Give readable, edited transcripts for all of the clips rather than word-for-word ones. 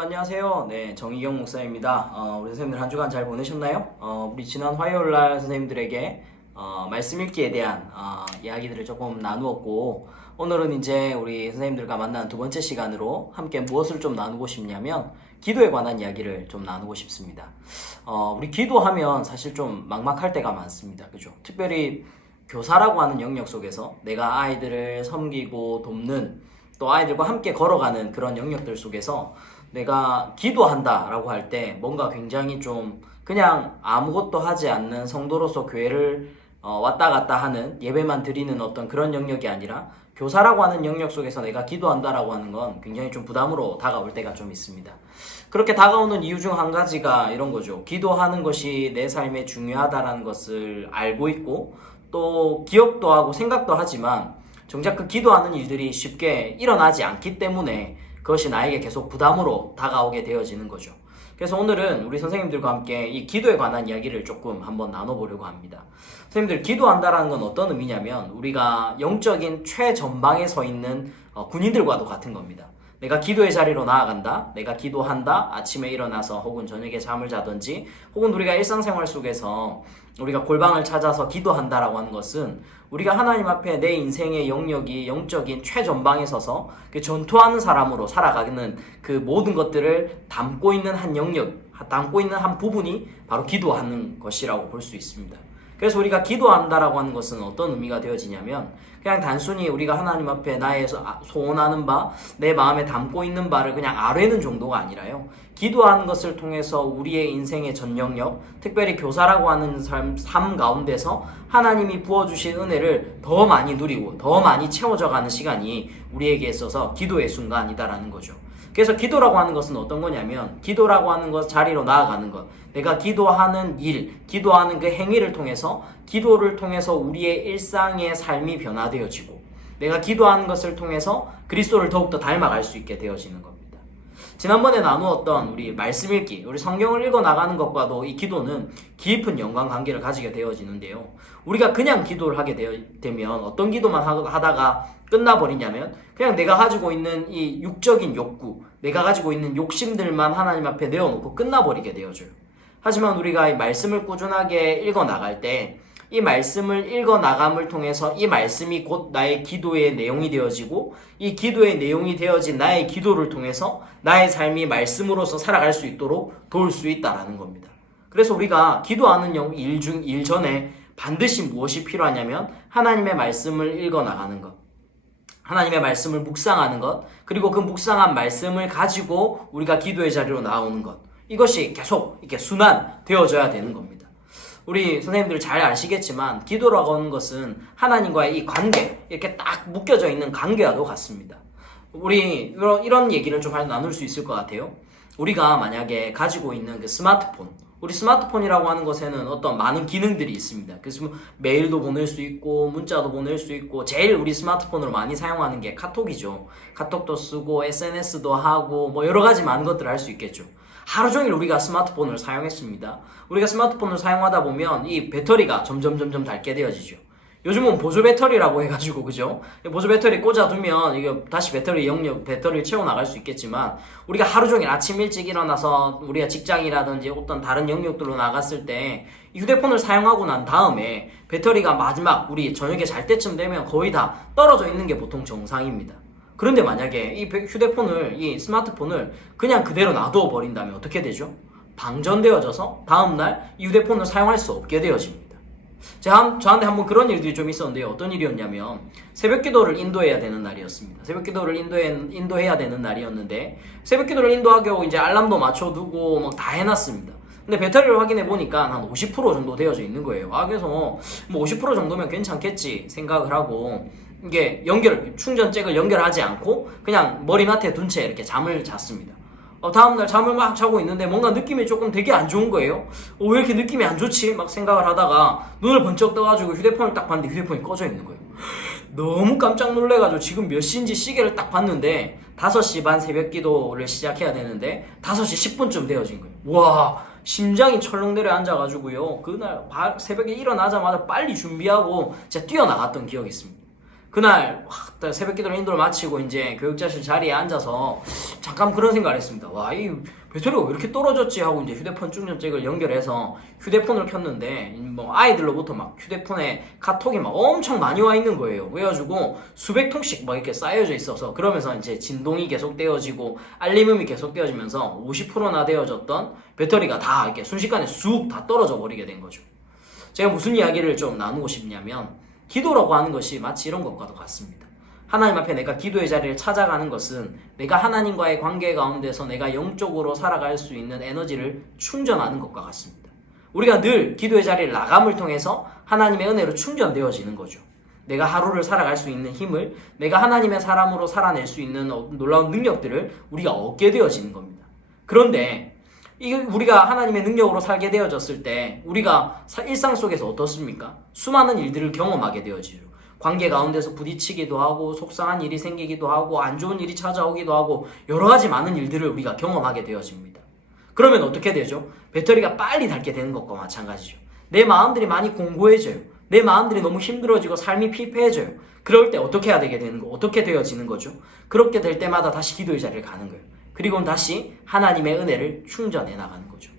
여러분 안녕하세요. 네, 정희경 목사입니다. 우리 선생님들 한 주간 잘 보내셨나요? 우리 지난 화요일 날 선생님들에게 말씀 읽기에 대한 이야기들을 조금 나누었고, 오늘은 이제 우리 선생님들과 만나는 두 번째 시간으로 함께 무엇을 좀 나누고 싶냐면 기도에 관한 이야기를 좀 나누고 싶습니다. 우리 기도하면 사실 좀 막막할 때가 많습니다. 그죠? 특별히 교사라고 하는 영역 속에서 내가 아이들을 섬기고 돕는, 또 아이들과 함께 걸어가는 그런 영역들 속에서 내가 기도한다라고 할 때 뭔가 굉장히 좀 그냥 아무것도 하지 않는 성도로서 교회를 왔다 갔다 하는, 예배만 드리는 어떤 그런 영역이 아니라 교사라고 하는 영역 속에서 내가 기도한다라고 하는 건 굉장히 좀 부담으로 다가올 때가 좀 있습니다. 그렇게 다가오는 이유 중 한 가지가 이런 거죠. 기도하는 것이 내 삶에 중요하다라는 것을 알고 있고, 또 기억도 하고 생각도 하지만 정작 그 기도하는 일들이 쉽게 일어나지 않기 때문에 그것이 나에게 계속 부담으로 다가오게 되어지는 거죠. 그래서 오늘은 우리 선생님들과 함께 이 기도에 관한 이야기를 조금 한번 나눠보려고 합니다. 선생님들, 기도한다라는 건 어떤 의미냐면 우리가 영적인 최전방에 서 있는 군인들과도 같은 겁니다. 내가 기도의 자리로 나아간다, 내가 기도한다, 아침에 일어나서 혹은 저녁에 잠을 자든지, 혹은 우리가 일상생활 속에서 우리가 골방을 찾아서 기도한다라고 하는 것은 우리가 하나님 앞에 내 인생의 영역이 영적인 최전방에 서서 그 전투하는 사람으로 살아가는 그 모든 것들을 담고 있는 한 영역, 담고 있는 한 부분이 바로 기도하는 것이라고 볼 수 있습니다. 그래서 우리가 기도한다라고 하는 것은 어떤 의미가 되어지냐면 그냥 단순히 우리가 하나님 앞에 나의 소원하는 바, 내 마음에 담고 있는 바를 그냥 아뢰는 정도가 아니라요, 기도하는 것을 통해서 우리의 인생의 전 영역, 특별히 교사라고 하는 삶 가운데서 하나님이 부어주신 은혜를 더 많이 누리고 더 많이 채워져 가는 시간이 우리에게 있어서 기도의 순간이다라는 거죠. 그래서 기도라고 하는 것은 어떤 거냐면, 기도라고 하는 것, 자리로 나아가는 것, 내가 기도하는 일, 기도하는 그 행위를 통해서, 기도를 통해서 우리의 일상의 삶이 변화되어지고, 내가 기도하는 것을 통해서 그리스도를 더욱더 닮아갈 수 있게 되어지는 겁니다. 지난번에 나누었던 우리 말씀 읽기, 우리 성경을 읽어 나가는 것과도 이 기도는 깊은 연관관계를 가지게 되어지는데요, 우리가 그냥 기도를 하게 되면 어떤 기도만 하다가 끝나버리냐면 그냥 내가 가지고 있는 이 육적인 욕구, 내가 가지고 있는 욕심들만 하나님 앞에 내어놓고 끝나버리게 되어져요. 하지만 우리가 이 말씀을 꾸준하게 읽어 나갈 때, 이 말씀을 읽어 나감을 통해서 이 말씀이 곧 나의 기도의 내용이 되어지고, 이 기도의 내용이 되어진 나의 기도를 통해서 나의 삶이 말씀으로서 살아갈 수 있도록 도울 수 있다라는 겁니다. 그래서 우리가 기도하는 일 전에 반드시 무엇이 필요하냐면 하나님의 말씀을 읽어 나가는 것, 하나님의 말씀을 묵상하는 것, 그리고 그 묵상한 말씀을 가지고 우리가 기도의 자리로 나오는 것, 이것이 계속 이렇게 순환되어져야 되는 겁니다. 우리 선생님들 잘 아시겠지만 기도라고 하는 것은 하나님과의 이 관계, 이렇게 딱 묶여져 있는 관계와도 같습니다. 우리 이런 얘기를 좀 나눌 수 있을 것 같아요. 우리가 만약에 가지고 있는 그 스마트폰, 우리 스마트폰이라고 하는 것에는 어떤 많은 기능들이 있습니다. 그래서 메일도 보낼 수 있고 문자도 보낼 수 있고, 제일 우리 스마트폰으로 많이 사용하는 게 카톡이죠. 카톡도 쓰고 SNS도 하고 뭐 여러 가지 많은 것들을 할 수 있겠죠. 하루 종일 우리가 스마트폰을 사용했습니다. 우리가 스마트폰을 사용하다 보면 이 배터리가 점점 닳게 되어지죠. 요즘은 보조 배터리라고 해가지고, 그죠? 보조 배터리 꽂아두면 이게 다시 배터리를 채워 나갈 수 있겠지만, 우리가 하루 종일 아침 일찍 일어나서 우리가 직장이라든지 어떤 다른 영역들로 나갔을 때 휴대폰을 사용하고 난 다음에 배터리가 마지막 우리 저녁에 잘 때쯤 되면 거의 다 떨어져 있는 게 보통 정상입니다. 그런데 만약에 이 스마트폰을 그냥 그대로 놔두어 버린다면 어떻게 되죠? 방전되어져서 다음날 이 휴대폰을 사용할 수 없게 되어집니다. 저한테 한번 그런 일들이 좀 있었는데요. 어떤 일이었냐면, 새벽 기도를 인도해야 되는 날이었습니다. 새벽 기도를 인도해야 되는 날이었는데, 새벽 기도를 인도하고 이제 알람도 맞춰두고 막 다 해놨습니다. 근데 배터리를 확인해 보니까 한 50% 정도 되어져 있는 거예요. 그래서 뭐 50% 정도면 괜찮겠지 생각을 하고, 이게 충전잭을 연결하지 않고 그냥 머리맡에 둔 채 이렇게 잠을 잤습니다. 다음날 잠을 막 자고 있는데 뭔가 느낌이 조금 되게 안 좋은 거예요. 왜 이렇게 느낌이 안 좋지? 막 생각을 하다가 눈을 번쩍 떠가지고 휴대폰을 딱 봤는데 휴대폰이 꺼져 있는 거예요. 너무 깜짝 놀래가지고 지금 몇 시인지 시계를 딱 봤는데 5시 반 새벽 기도를 시작해야 되는데 5시 10분쯤 되어진 거예요. 와, 심장이 철렁 내려앉아가지고요, 그날 새벽에 일어나자마자 빨리 준비하고 제가 뛰어나갔던 기억이 있습니다. 그날 딱 새벽 기도를 인도를 마치고 이제 교육자실 자리에 앉아서 잠깐 그런 생각을 했습니다. 와, 이 배터리가 왜 이렇게 떨어졌지 하고 이제 휴대폰 충전잭을 연결해서 휴대폰을 켰는데 뭐 아이들로부터 막 휴대폰에 카톡이 막 엄청 많이 와 있는 거예요. 그래가지고 수백 통씩 막 이렇게 쌓여져 있어서 그러면서 이제 진동이 계속 되어지고 알림음이 계속 되어지면서 50%나 되어졌던 배터리가 다 이렇게 순식간에 쑥 다 떨어져 버리게 된 거죠. 제가 무슨 이야기를 좀 나누고 싶냐면 기도라고 하는 것이 마치 이런 것과도 같습니다. 하나님 앞에 내가 기도의 자리를 찾아가는 것은 내가 하나님과의 관계 가운데서 내가 영적으로 살아갈 수 있는 에너지를 충전하는 것과 같습니다. 우리가 늘 기도의 자리를 나감을 통해서 하나님의 은혜로 충전되어지는 거죠. 내가 하루를 살아갈 수 있는 힘을, 내가 하나님의 사람으로 살아낼 수 있는 놀라운 능력들을 우리가 얻게 되어지는 겁니다. 그런데 우리가 하나님의 능력으로 살게 되어졌을 때 우리가 일상 속에서 어떻습니까? 수많은 일들을 경험하게 되어지죠. 관계 가운데서 부딪히기도 하고 속상한 일이 생기기도 하고 안 좋은 일이 찾아오기도 하고 여러 가지 많은 일들을 우리가 경험하게 되어집니다. 그러면 어떻게 되죠? 배터리가 빨리 닳게 되는 것과 마찬가지죠. 내 마음들이 많이 공고해져요. 내 마음들이 너무 힘들어지고 삶이 피폐해져요. 그럴 때 어떻게 해야 되게 되는 거? 어떻게 되어지는 거죠? 그렇게 될 때마다 다시 기도의 자리를 가는 거예요. 그리고는 다시 하나님의 은혜를 충전해 나가는 거죠.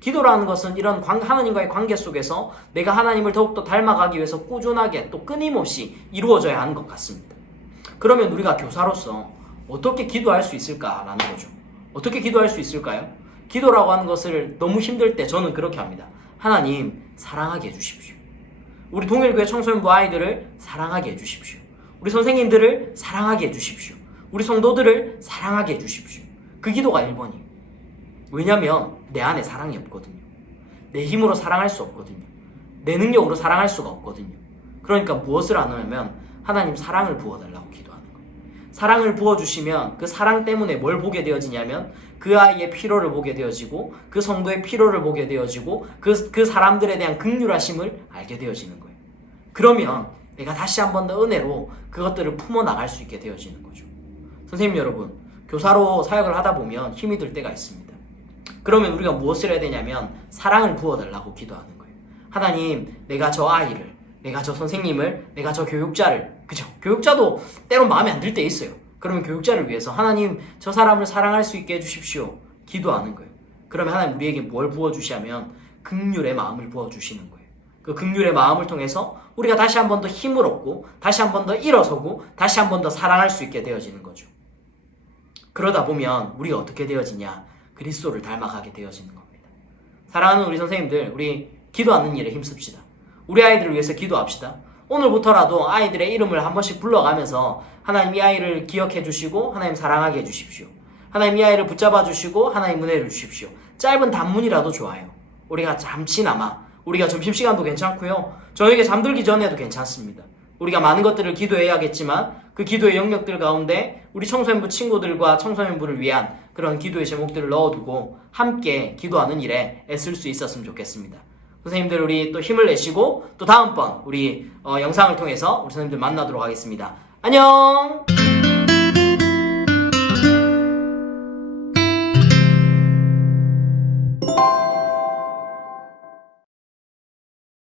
기도라는 것은 이런 하나님과의 관계 속에서 내가 하나님을 더욱더 닮아가기 위해서 꾸준하게 또 끊임없이 이루어져야 하는 것 같습니다. 그러면 우리가 교사로서 어떻게 기도할 수 있을까라는 거죠. 어떻게 기도할 수 있을까요? 기도라고 하는 것을 너무 힘들 때 저는 그렇게 합니다. 하나님 사랑하게 해주십시오. 우리 동일교회 청소년부 아이들을 사랑하게 해주십시오. 우리 선생님들을 사랑하게 해주십시오. 우리 성도들을 사랑하게 해주십시오. 그 기도가 1번이에요. 왜냐면 내 안에 사랑이 없거든요. 내 힘으로 사랑할 수 없거든요. 내 능력으로 사랑할 수가 없거든요. 그러니까 무엇을 하냐면 하나님 사랑을 부어달라고 기도하는 거예요. 사랑을 부어주시면 그 사랑 때문에 뭘 보게 되어지냐면 그 아이의 피로를 보게 되어지고 그 성도의 피로를 보게 되어지고 그 사람들에 대한 긍휼하심을 알게 되어지는 거예요. 그러면 내가 다시 한 번 더 은혜로 그것들을 품어나갈 수 있게 되어지는 거죠. 선생님 여러분, 교사로 사역을 하다 보면 힘이 들 때가 있습니다. 그러면 우리가 무엇을 해야 되냐면 사랑을 부어달라고 기도하는 거예요. 하나님, 내가 저 아이를, 내가 저 선생님을, 내가 저 교육자를, 그죠? 교육자도 때론 마음에 안 들 때 있어요. 그러면 교육자를 위해서 하나님, 저 사람을 사랑할 수 있게 해주십시오. 기도하는 거예요. 그러면 하나님 우리에게 뭘 부어주시냐면 긍휼의 마음을 부어주시는 거예요. 그 긍휼의 마음을 통해서 우리가 다시 한 번 더 힘을 얻고 다시 한 번 더 일어서고 다시 한 번 더 사랑할 수 있게 되어지는 거죠. 그러다 보면 우리가 어떻게 되어지냐? 그리스도를 닮아가게 되어지는 겁니다. 사랑하는 우리 선생님들, 우리 기도하는 일에 힘씁시다. 우리 아이들을 위해서 기도합시다. 오늘부터라도 아이들의 이름을 한 번씩 불러가면서 하나님 이 아이를 기억해 주시고 하나님 사랑하게 해주십시오. 하나님 이 아이를 붙잡아 주시고 하나님 은혜를 주십시오. 짧은 단문이라도 좋아요. 우리가 잠시나마, 우리가 점심시간도 괜찮고요. 저녁에 잠들기 전에도 괜찮습니다. 우리가 많은 것들을 기도해야겠지만 그 기도의 영역들 가운데 우리 청소년부 친구들과 청소년부를 위한 그런 기도의 제목들을 넣어두고 함께 기도하는 일에 애쓸 수 있었으면 좋겠습니다. 선생님들 우리 또 힘을 내시고 또 다음번 우리 영상을 통해서 우리 선생님들 만나도록 하겠습니다. 안녕!